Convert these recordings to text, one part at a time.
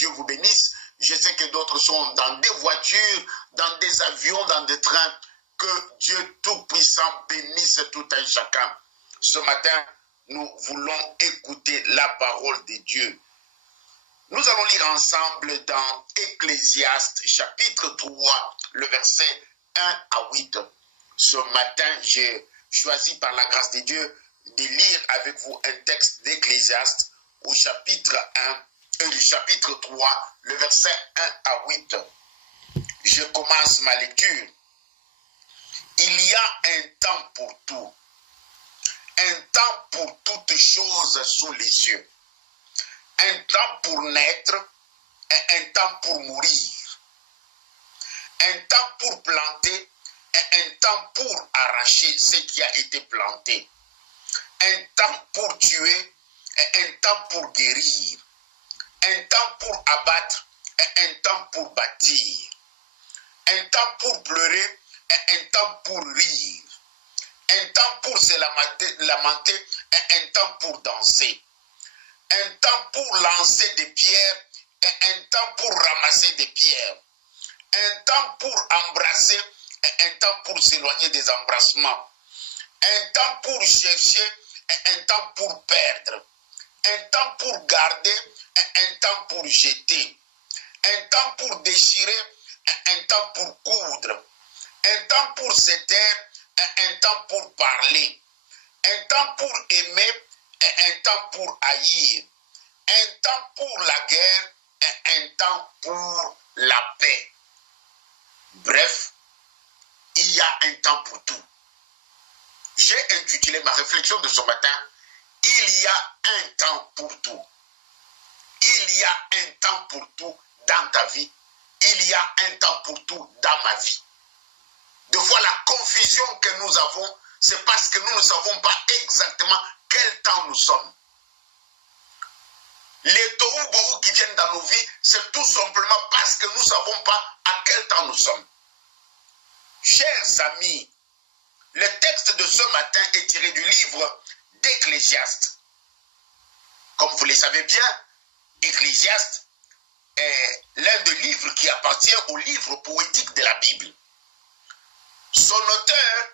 Dieu vous bénisse. Je sais que d'autres sont dans des voitures, dans des avions, dans des trains. Que Dieu Tout-Puissant bénisse tout un chacun. Ce matin, nous voulons écouter la parole de Dieu. Nous allons lire ensemble dans Ecclésiaste chapitre 3, le verset 1 à 8. Ce matin, j'ai choisi par la grâce de Dieu de lire avec vous un texte d'Ecclésiaste au chapitre 3, le verset 1 à 8. Je commence ma lecture. Il y a un temps pour tout, un temps pour toutes choses sous les yeux, un temps pour naître et un temps pour mourir, un temps pour planter et un temps pour arracher ce qui a été planté, un temps pour tuer et un temps pour guérir, un temps pour abattre et un temps pour bâtir, un temps pour pleurer et un temps pour rire, un temps pour se lamenter et un temps pour danser, un temps pour lancer des pierres et un temps pour ramasser des pierres, un temps pour embrasser et un temps pour s'éloigner des embrassements, un temps pour chercher et un temps pour perdre, un temps pour garder et un temps pour jeter, un temps pour déchirer et un temps pour coudre, un temps pour se taire et un temps pour parler, un temps pour aimer et un temps pour haïr, un temps pour la guerre et un temps pour la paix. Bref, il y a un temps pour tout. J'ai intitulé ma réflexion de ce matin, il y a un temps pour tout. Il y a un temps pour tout dans ta vie. Il y a un temps pour tout dans ma vie. De fois, la confusion que nous avons, c'est parce que nous ne savons pas exactement quel temps nous sommes. Les tohu-bohu qui viennent dans nos vies, c'est tout simplement parce que nous ne savons pas à quel temps nous sommes. Chers amis, le texte de ce matin est tiré du livre d'Ecclésiaste. Comme vous le savez bien, Ecclésiaste est l'un des livres qui appartient au livre poétique de la Bible. Son auteur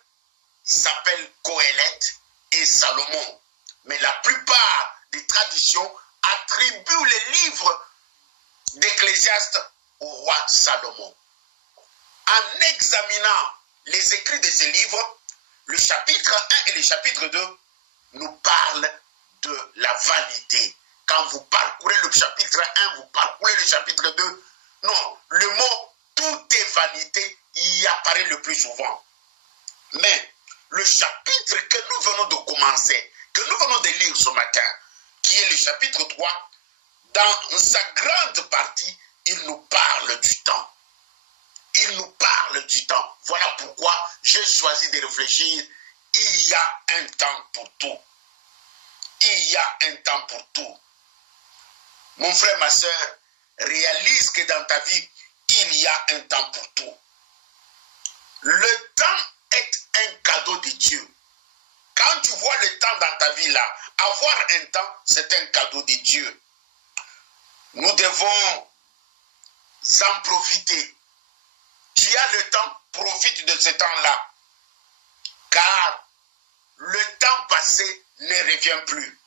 s'appelle Qoéleth et Salomon, mais la plupart des traditions attribuent les livres d'Ecclésiaste au roi Salomon. En examinant les écrits de ces livres, le chapitre 1 et le chapitre 2 nous parlent de la vanité. Quand vous parcourez le chapitre 1, vous parcourez le chapitre 2, non, le mot « tout est vanité » y apparaît le plus souvent. Mais le chapitre que nous venons de commencer, que nous venons de lire ce matin, qui est le chapitre 3, dans sa grande partie, il nous parle du temps. Il nous parle du temps. Voilà pourquoi j'ai choisi de réfléchir. Il y a un temps pour tout. Il y a un temps pour tout. Mon frère, ma soeur, réalise que dans ta vie, il y a un temps pour tout. Le temps est un cadeau de Dieu. Quand tu vois le temps dans ta vie là, avoir un temps, c'est un cadeau de Dieu. Nous devons en profiter. Tu as le temps, profite de ce temps-là. Car le temps passé ne revient plus.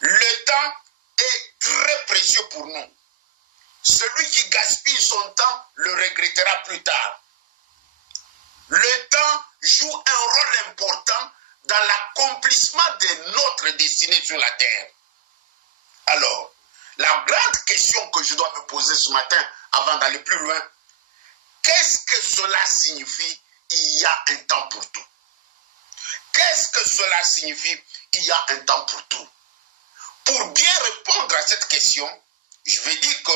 Le temps est très précieux pour nous. Celui qui gaspille son temps le regrettera plus tard. Le temps joue un rôle important dans l'accomplissement de notre destinée sur la terre. Alors, la grande question que je dois me poser ce matin, avant d'aller plus loin, qu'est-ce que cela signifie? Il y a un temps pour tout. Qu'est-ce que cela signifie? Il y a un temps pour tout. Pour bien répondre à cette question, je vais dire que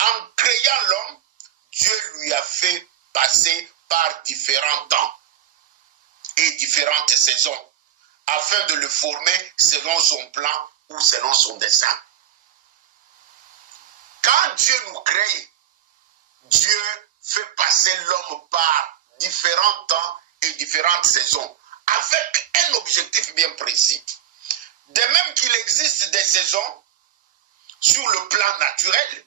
en créant l'homme, Dieu lui a fait passer par différents temps et différentes saisons, afin de le former selon son plan ou selon son dessein. Quand Dieu nous crée, Dieu fait passer l'homme par différents temps et différentes saisons, avec un objectif bien précis. De même qu'il existe des saisons sur le plan naturel,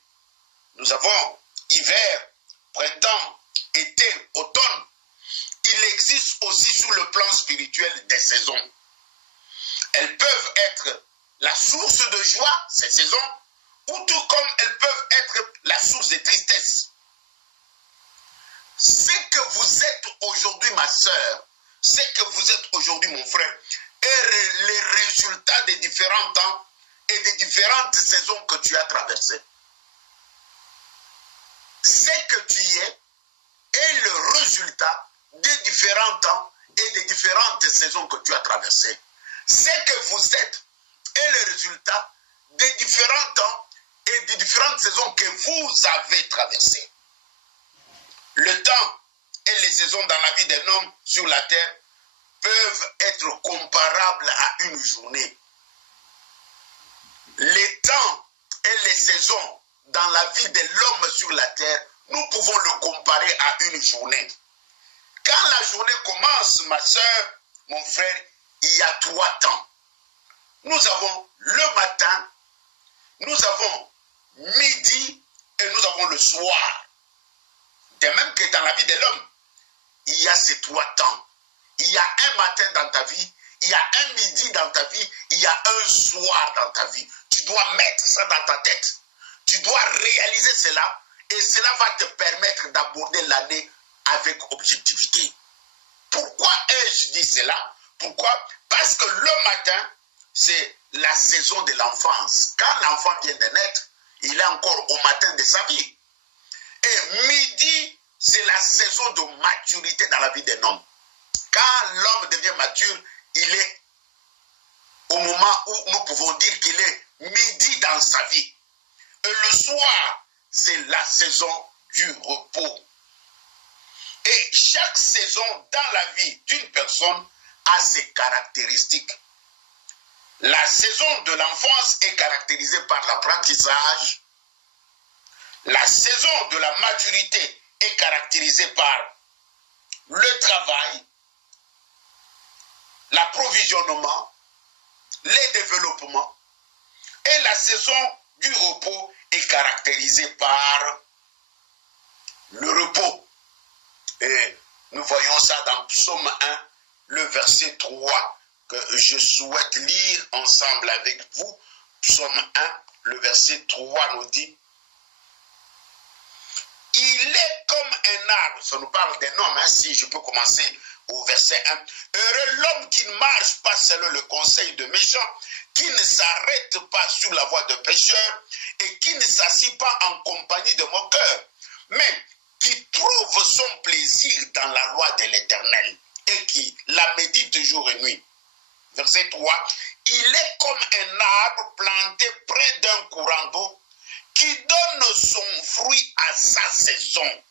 nous avons hiver, printemps, été, automne. Il existe aussi sur le plan spirituel des saisons. Elles peuvent être la source de joie, ces saisons, ou tout comme elles peuvent être la source de tristesse. Ce que vous êtes aujourd'hui, ma sœur, ce que vous êtes aujourd'hui, mon frère, est les résultats des différents temps et des différentes saisons que tu as traversées. Ce que tu es est le résultat des différents temps et des différentes saisons que tu as traversées. Ce que vous êtes est le résultat des différents temps et des différentes saisons que vous avez traversées. Le temps et les saisons dans la vie d'un homme sur la terre peuvent être comparables à une journée. Les temps et les saisons dans la vie de l'homme sur la terre, nous pouvons le comparer à une journée. Quand la journée commence, ma soeur, mon frère, il y a 3 temps. Nous avons le matin, nous avons midi et nous avons le soir. De même que dans la vie de l'homme, il y a ces 3 temps. Il y a un matin dans ta vie, il y a un midi dans ta vie, il y a un soir dans ta vie. Tu dois mettre ça dans ta tête. Tu dois réaliser cela et cela va te permettre d'aborder l'année avec objectivité. Pourquoi ai-je dit cela? Pourquoi? Parce que le matin, c'est la saison de l'enfance. Quand l'enfant vient de naître, il est encore au matin de sa vie. Et midi, c'est la saison de maturité dans la vie d'un homme. Quand l'homme devient mature, il est au moment où nous pouvons dire qu'il est midi dans sa vie. Et le soir, c'est la saison du repos. Et chaque saison dans la vie d'une personne a ses caractéristiques. La saison de l'enfance est caractérisée par l'apprentissage. La saison de la maturité est caractérisée par le travail, l'approvisionnement, les développements. Et la saison du repos est caractérisée par le repos. Et nous voyons ça dans Psaume 1, le verset 3, que je souhaite lire ensemble avec vous. Psaume 1, le verset 3 nous dit: il est comme un arbre, ça nous parle d'un homme, hein, si je peux commencer au verset 1. Heureux l'homme qui ne marche pas selon le conseil de méchants, qui ne s'arrête pas sur la voie de pécheurs et qui ne s'assied pas en compagnie de moqueurs, mais qui trouve son plaisir dans la loi de l'Éternel et qui la médite jour et nuit. Verset 3. Il est comme un arbre planté près d'un courant d'eau qui donne son fruit à sa saison.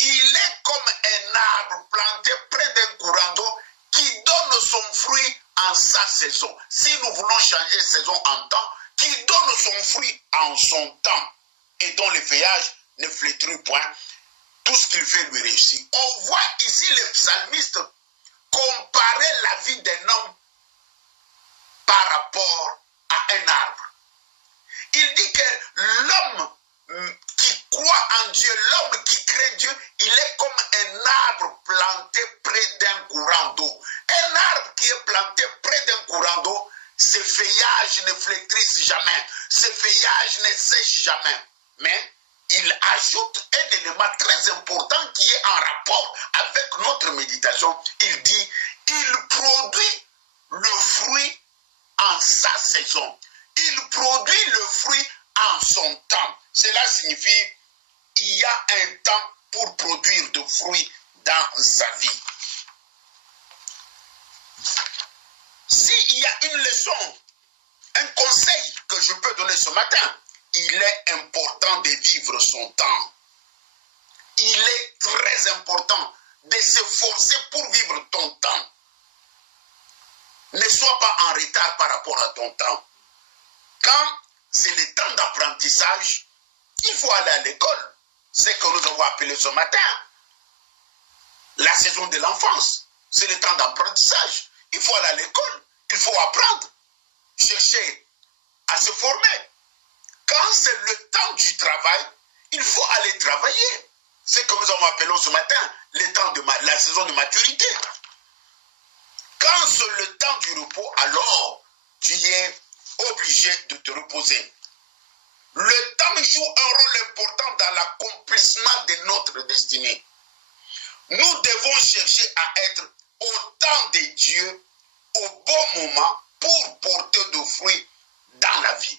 Il est comme un arbre planté près d'un courant d'eau qui donne son fruit en sa saison. Si nous voulons changer saison en temps, qui donne son fruit en son temps et dont le feuillage ne flétrit point, tout ce qu'il fait lui réussit. On voit ici le psalmiste comparer la vie d'un homme par rapport à un arbre. Il dit que l'homme qui croit en Dieu, l'homme qui craint Dieu, il est comme un arbre planté près d'un courant d'eau. Un arbre qui est planté près d'un courant d'eau, ses feuillages ne flétrissent jamais, ses feuillages ne sèchent jamais. Mais il ajoute un élément très important qui est en rapport avec notre méditation. Il dit, il produit le fruit en sa saison. Il produit le fruit en son temps. Cela signifie qu'il y a un temps pour produire de fruits dans sa vie. S'il y a une leçon, un conseil que je peux donner ce matin, il est important de vivre son temps. Il est très important de s'efforcer pour vivre ton temps. Ne sois pas en retard par rapport à ton temps. Quand c'est le temps d'apprentissage, il faut aller à l'école. C'est ce que nous avons appelé ce matin la saison de l'enfance. C'est le temps d'apprentissage. Il faut aller à l'école. Il faut apprendre. Chercher à se former. Quand c'est le temps du travail, il faut aller travailler. C'est comme nous avons appelé ce matin la saison de maturité. Quand c'est le temps du repos, alors tu es obligé de te reposer. Le temps joue un rôle important dans l'accomplissement de notre destinée. Nous devons chercher à être au temps de Dieu, au bon moment, pour porter de fruits dans la vie.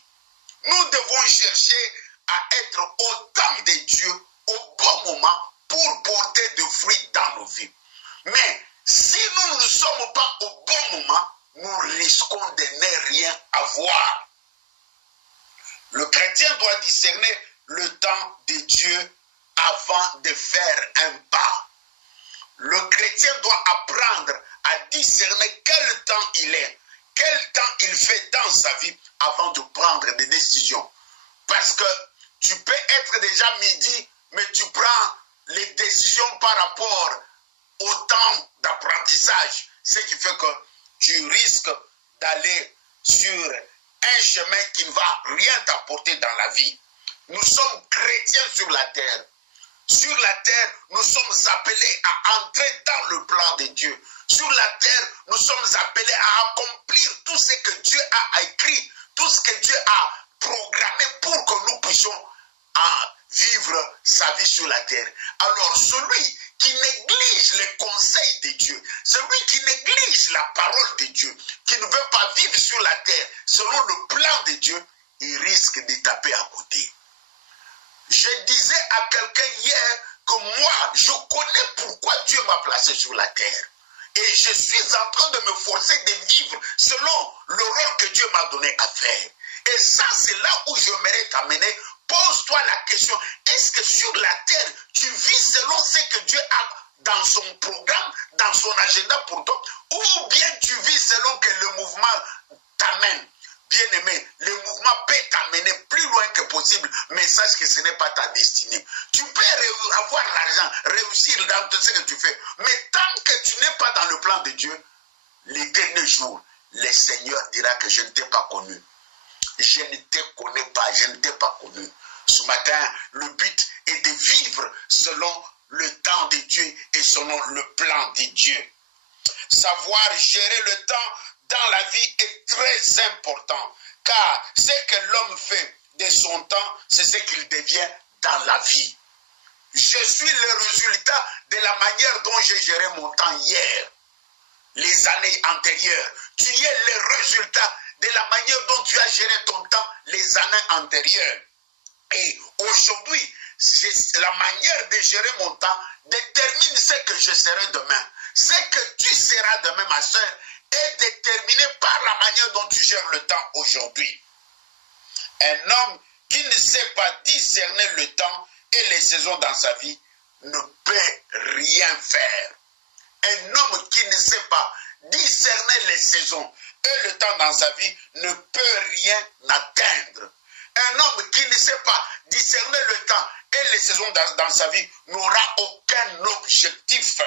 Nous devons chercher à être au temps de Dieu, au bon moment, pour porter de fruits dans nos vies. Mais si nous ne sommes pas au bon moment, nous risquons de ne rien avoir. Le chrétien doit discerner le temps de Dieu avant de faire un pas. Le chrétien doit apprendre à discerner quel temps il est, quel temps il fait dans sa vie avant de prendre des décisions. Parce que tu peux être déjà midi, mais tu prends les décisions par rapport au temps d'apprentissage, ce qui fait que tu risques d'aller sur un chemin qui ne va rien t'apporter dans la vie. Nous sommes chrétiens sur la terre. Sur la terre, nous sommes appelés à entrer dans le plan de Dieu. Sur la terre, nous sommes appelés à accomplir tout ce que Dieu a écrit, tout ce que Dieu a programmé pour que nous puissions vivre sa vie sur la terre. Alors celui qui néglige les conseils de Dieu, celui qui néglige la parole de Dieu, qui ne veut pas vivre sur la terre selon le plan de Dieu, il risque de taper à côté. Je disais à quelqu'un hier que moi, je connais pourquoi Dieu m'a placé sur la terre. Et je suis en train de me forcer de vivre selon le rôle que Dieu m'a donné à faire. Et ça, c'est là où j'aimerais t'amener. Pose-toi la question, est-ce que sur la terre, tu vis selon ce que Dieu a dans son programme, dans son agenda pour toi, ou bien tu vis selon que le mouvement t'amène? Bien-aimé, le mouvement peut t'amener plus loin que possible, mais sache que ce n'est pas ta destinée. Tu peux avoir l'argent, réussir dans tout ce que tu fais, mais tant que tu n'es pas dans le plan de Dieu, les derniers jours, le Seigneur dira que je ne t'ai pas connu. Je ne te connais pas, je ne t'ai pas connu. Ce matin, le but est de vivre selon le temps de Dieu et selon le plan de Dieu. Savoir gérer le temps dans la vie est très important, car ce que l'homme fait de son temps, c'est ce qu'il devient dans la vie. Je suis le résultat de la manière dont j'ai géré mon temps hier, les années antérieures. Tu es le résultat de la manière dont tu as géré ton temps les années antérieures. Et aujourd'hui, la manière de gérer mon temps détermine ce que je serai demain. Ce que tu seras demain, ma soeur, est déterminé par la manière dont tu gères le temps aujourd'hui. Un homme qui ne sait pas discerner le temps et les saisons dans sa vie ne peut rien faire. Un homme qui ne sait pas discerner les saisons et le temps dans sa vie ne peut rien atteindre. Un homme qui ne sait pas discerner le temps et les saisons dans sa vie n'aura aucun objectif.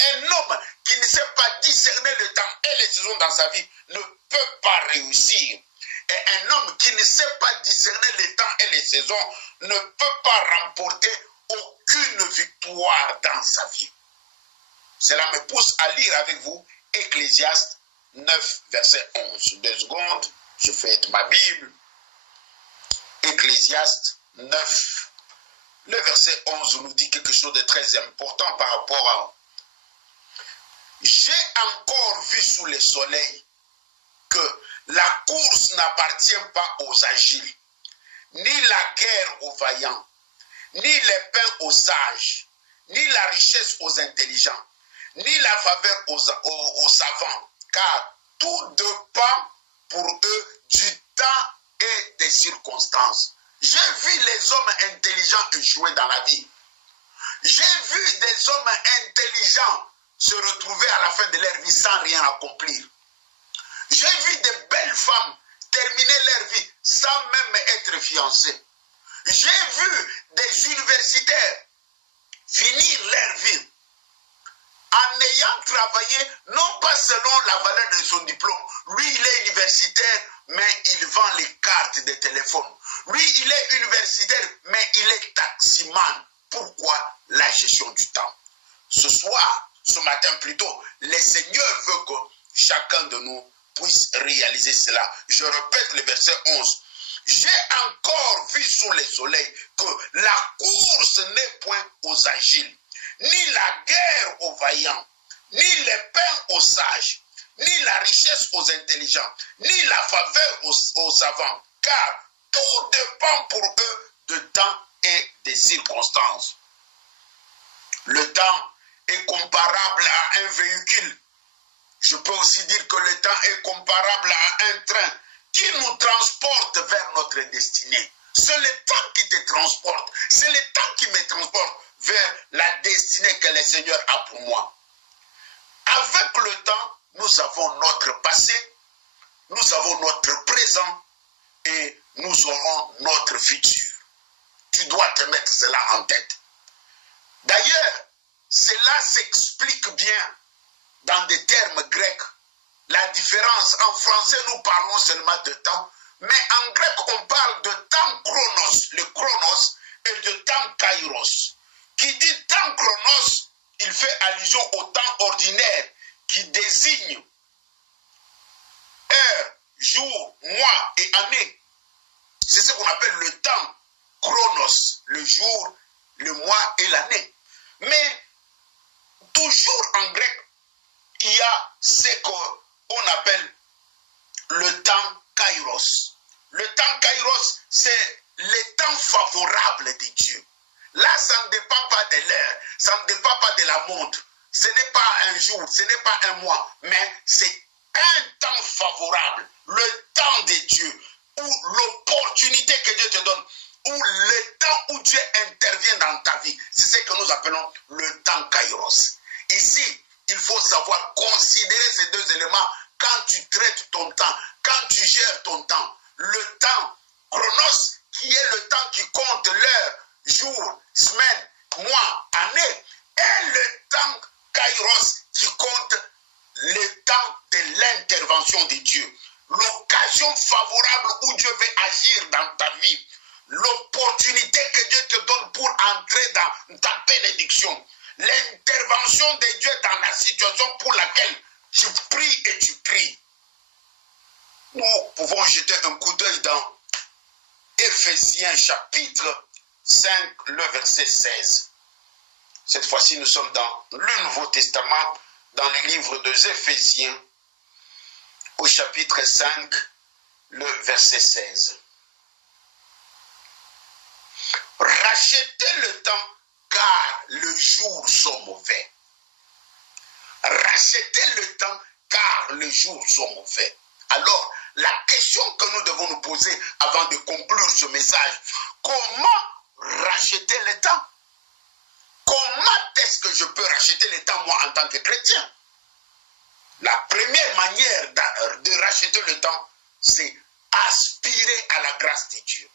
Un homme qui ne sait pas discerner le temps et les saisons dans sa vie ne peut pas réussir. Et un homme qui ne sait pas discerner le temps et les saisons ne peut pas remporter aucune victoire dans sa vie. Cela me pousse à lire avec vous Ecclésiaste 9, verset 11. 2 secondes, je fais ma Bible. Ecclésiaste 9, le verset 11 nous dit quelque chose de très important par rapport à... J'ai encore vu sous le soleil que la course n'appartient pas aux agiles, ni la guerre aux vaillants, ni l'épée aux sages, ni la richesse aux intelligents, ni la faveur aux savants, car tout dépend pour eux du temps et des circonstances. J'ai vu les hommes intelligents échouer dans la vie. J'ai vu des hommes intelligents se retrouver à la fin de leur vie sans rien accomplir. J'ai vu de belles femmes terminer leur vie sans même être fiancées. J'ai vu des universitaires finir leur vie en ayant travaillé non pas selon la valeur de son diplôme. Lui, il est universitaire, mais il vend les cartes de téléphone. Lui, il est universitaire, mais il est taximan. Pourquoi? La gestion du temps. Ce soir, ce matin plutôt, le Seigneur veut que chacun de nous puisse réaliser cela. Je répète le verset 11. J'ai encore vu sous le soleil que la course n'est point aux agiles, ni la guerre aux vaillants, ni le pain aux sages, ni la richesse aux intelligents, ni la faveur aux savants, car tout dépend pour eux de temps et des circonstances. Le temps est comparable à un véhicule. Je peux aussi dire que le temps est comparable à un train qui nous transporte vers notre destinée. C'est le temps qui te transporte. C'est le temps qui me transporte vers la destinée que le Seigneur a pour moi. Avec le temps, nous avons notre passé, nous avons notre présent et nous aurons notre futur. Tu dois te mettre cela en tête. D'ailleurs, cela s'explique bien dans des termes grecs. La différence, en français, nous parlons seulement de temps, mais en grec, on parle de temps chronos, le chronos, et de temps kairos. Qui dit temps chronos, il fait allusion au temps ordinaire, qui désigne heure, jour, mois et année. C'est ce qu'on appelle le temps chronos, le jour, le mois et l'année. Mais toujours en grec, il y a ce qu'on appelle le temps kairos. Le temps kairos, c'est le temps favorable de Dieu. Là, ça ne dépend pas de l'heure, ça ne dépend pas de la montre. Ce n'est pas un jour, ce n'est pas un mois, mais c'est un temps favorable, le temps de Dieu, ou l'opportunité que Dieu te donne, ou le temps où Dieu intervient dans ta vie. C'est ce que nous appelons le temps kairos. Ici, il faut savoir considérer ces deux éléments quand tu traites ton temps, quand tu gères ton temps. Le temps chronos, qui est le temps qui compte l'heure, jour, semaine, mois, année, et le temps kairos qui compte le temps de l'intervention de Dieu. L'occasion favorable où Dieu veut agir dans ta vie. L'opportunité que Dieu te donne pour entrer dans ta bénédiction. L'intervention de Dieu dans la situation pour laquelle tu pries et tu cries. Nous pouvons jeter un coup d'œil dans Éphésiens chapitre 5, le verset 16. Cette fois-ci, nous sommes dans le Nouveau Testament, dans le livre des Éphésiens, au chapitre 5, le verset 16. Rachetez le temps, car le jour sont mauvais. Rachetez le temps, car les jours sont mauvais. Alors, la question que nous devons nous poser avant de conclure ce message, comment racheter le temps? Comment est-ce que je peux racheter le temps, moi, en tant que chrétien? La première manière de racheter le temps, c'est aspirer à la grâce de Dieu.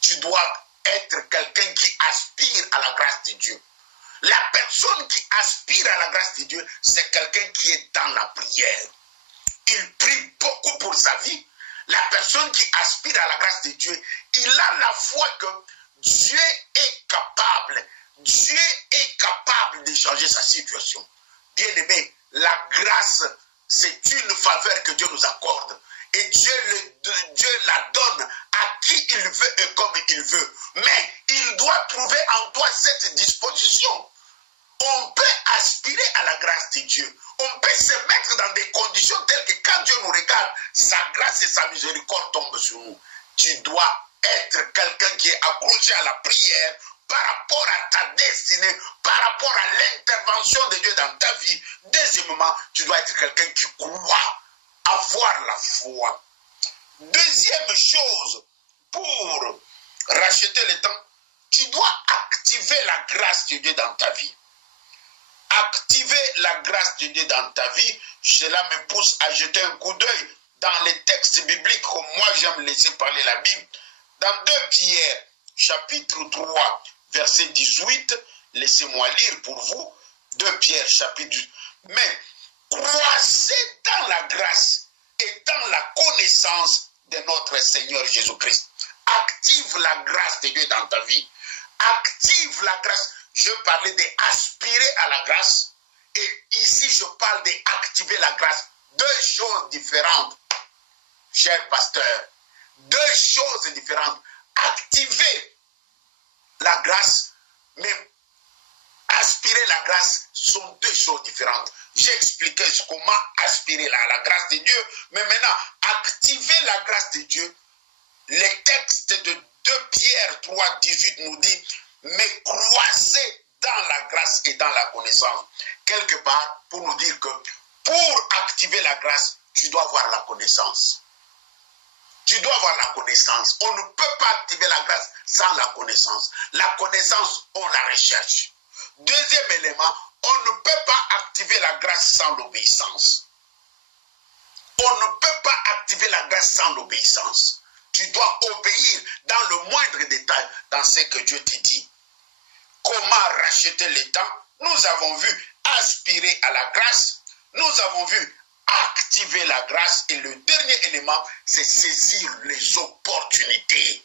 Tu dois être quelqu'un qui aspire à la grâce de Dieu. La personne qui aspire à la grâce de Dieu, c'est quelqu'un qui est dans la prière. Il prie beaucoup pour sa vie. La personne qui aspire à la grâce de Dieu, il a la foi que Dieu est capable. Dieu est capable de changer sa situation. Bien-aimé, la grâce, c'est une faveur que Dieu nous accorde. Et Dieu la donne à qui il veut et comme il veut. Mais il doit trouver en toi cette disposition. On peut aspirer à la grâce de Dieu. On peut se mettre dans des conditions telles que quand Dieu nous regarde, sa grâce et sa miséricorde tombent sur nous. Tu dois être quelqu'un qui est accroché à la prière par rapport à ta destinée, par rapport à l'intervention de Dieu dans ta vie. Deuxièmement, tu dois être quelqu'un qui croit, avoir la foi. Deuxième chose, pour racheter le temps, tu dois activer la grâce de Dieu dans ta vie. Activer la grâce de Dieu dans ta vie, cela me pousse à jeter un coup d'œil dans les textes bibliques, comme moi j'aime laisser parler la Bible. Dans 2 Pierre, chapitre 3, verset 18, laissez-moi lire pour vous, 2 Pierre, chapitre 18. Mais croissez dans la grâce et dans la connaissance de notre Seigneur Jésus-Christ. Active la grâce de Dieu dans ta vie. Active la grâce. Je parlais d'aspirer à la grâce. Et ici, je parle d'activer la grâce. Deux choses différentes, cher pasteur. Deux choses différentes. Activer la grâce, mais aspirer la grâce sont deux choses différentes. J'ai expliqué comment aspirer à la grâce de Dieu, mais maintenant, activer la grâce de Dieu, les textes de 2 Pierre 3, 18 nous dit, mais croissez dans la grâce et dans la connaissance. Quelque part, pour nous dire que pour activer la grâce, tu dois avoir la connaissance. Tu dois avoir la connaissance. On ne peut pas activer la grâce sans la connaissance. La connaissance, on la recherche. Deuxième élément, on ne peut pas activer la grâce sans l'obéissance. On ne peut pas activer la grâce sans l'obéissance. Tu dois obéir dans le moindre détail dans ce que Dieu te dit. Comment racheter les temps? Nous avons vu aspirer à la grâce. Nous avons vu activer la grâce. Et le dernier élément, c'est saisir les opportunités.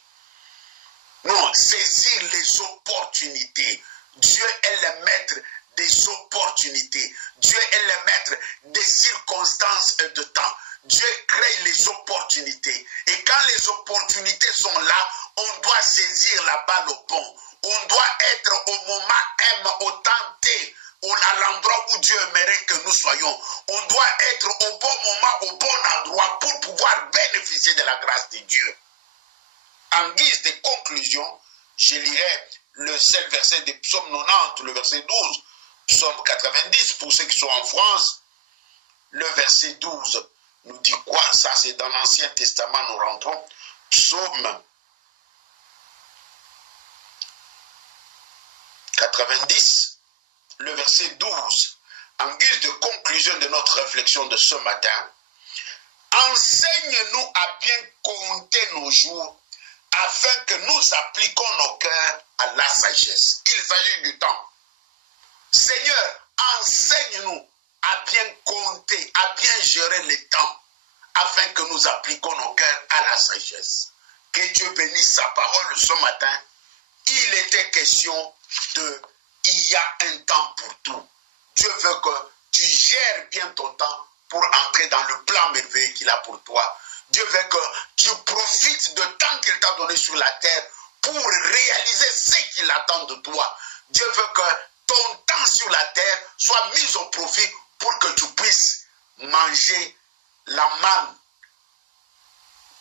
Non, saisir les opportunités. Dieu est le maître des opportunités. Dieu est le maître des circonstances et de temps. Dieu crée les opportunités. Et quand les opportunités sont là, on doit saisir la balle au pont. On doit être au moment M, au temps T, à l'endroit où Dieu aimerait que nous soyons. On doit être au bon moment, au bon endroit pour pouvoir bénéficier de la grâce de Dieu. En guise de conclusion, je lirai le seul verset de Psaume 90, le verset 12, Psaume 90, pour ceux qui sont en France. Le verset 12 nous dit quoi? Ça, c'est dans l'Ancien Testament, nous rentrons. Psaume 90, le verset 12. En guise de conclusion de notre réflexion de ce matin, enseigne-nous à bien compter nos jours afin que nous appliquions nos cœurs à la sagesse. Il s'agit du temps. Seigneur, enseigne-nous à bien compter, à bien gérer le temps, afin que nous appliquions nos cœurs à la sagesse. Que Dieu bénisse sa parole ce matin. Il était question de il y a un temps pour tout. Dieu veut que tu gères bien ton temps pour entrer dans le plan merveilleux qu'il a pour toi. Dieu veut que tu profites du temps qu'il t'a donné sur la terre pour réaliser ce qu'il attend de toi. Dieu veut que ton temps sur la terre soit mis au profit pour que tu puisses manger la manne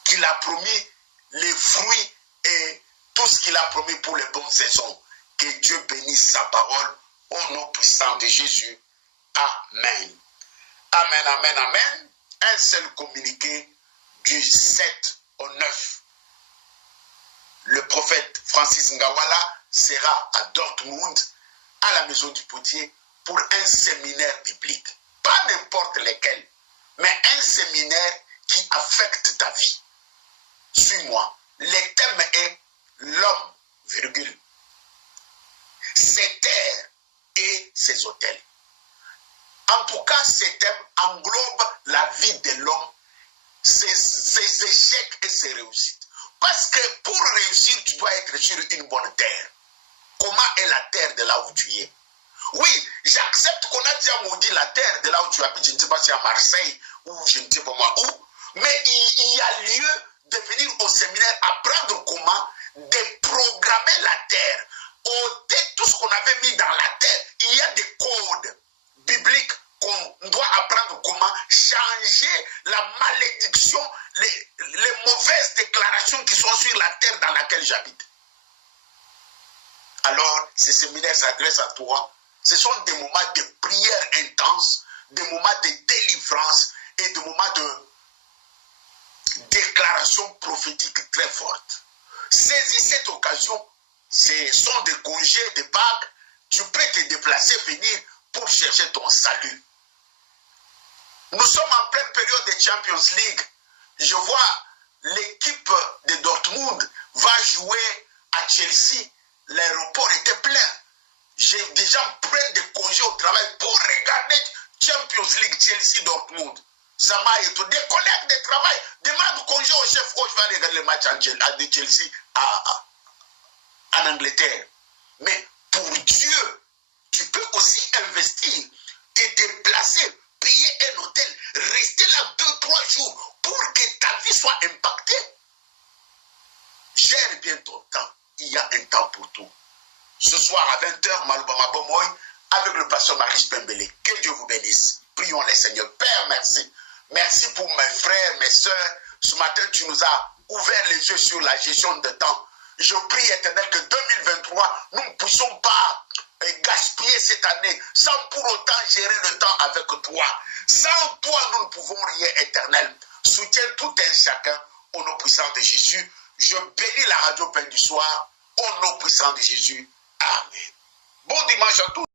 qu'il a promis, les fruits et tout ce qu'il a promis pour les bonnes saisons. Que Dieu bénisse sa parole au nom puissant de Jésus. Amen. Amen, amen, amen. Un seul communiqué du 7 au 9. Le prophète Francis Ngawala sera à Dortmund, à la maison du potier, pour un séminaire biblique. Pas n'importe lequel, mais un séminaire qui affecte ta vie. Suis-moi. Le thème est l'homme, virgule, ses terres et ses hôtels. En tout cas, ce thème englobe la vie de l'homme, ses échecs et ses réussites. Parce que pour réussir, tu dois être sur une bonne terre. Comment est la terre de là où tu es? Oui, j'accepte qu'on a déjà maudit la terre de là où tu habites, je ne sais pas si à Marseille ou je ne sais pas moi où, mais il y a lieu de venir au séminaire apprendre comment déprogrammer la terre, ôter tout ce qu'on avait mis dans la terre. Il y a des codes bibliques qu'on doit apprendre comment changer la malédiction, les mauvaises déclarations qui sont sur la terre dans laquelle j'habite. Alors, ce séminaire s'adresse à toi. Ce sont des moments de prière intense, des moments de délivrance et des moments de déclaration prophétique très forte. Saisis cette occasion. Ce sont des congés, des Pâques. Tu peux te déplacer, venir pour chercher ton salut. Nous sommes en pleine période de Champions League. Je vois l'équipe de Dortmund va jouer à Chelsea. L'aéroport était plein. J'ai déjà pris des congés au travail pour regarder Champions League Chelsea Dortmund. Zama et tout, des collègues de travail demandent congé au chef. Oh, je vais aller regarder le match de Chelsea en Angleterre. Mais pour Dieu, tu peux aussi investir, te déplacer, payer un hôtel, rester là 2-3 jours pour que ta vie soit impactée. Gère bien ton temps. Il y a un temps pour tout. Ce soir à 20h, Maloubama Bomoy, avec le pasteur Marie Pembele. Que Dieu vous bénisse. Prions les Seigneurs. Père, merci. Merci pour mes frères, mes soeurs. Ce matin, tu nous as ouvert les yeux sur la gestion de temps. Je prie, Éternel, que 2023, nous ne puissions pas gaspiller cette année sans pour autant gérer le temps avec toi. Sans toi, nous ne pouvons rien, Éternel. Soutiens tout un chacun au nom puissant de Jésus. Je bénis la radio Pain du Soir au nom puissant de Jésus. Amen. Bon dimanche à tous.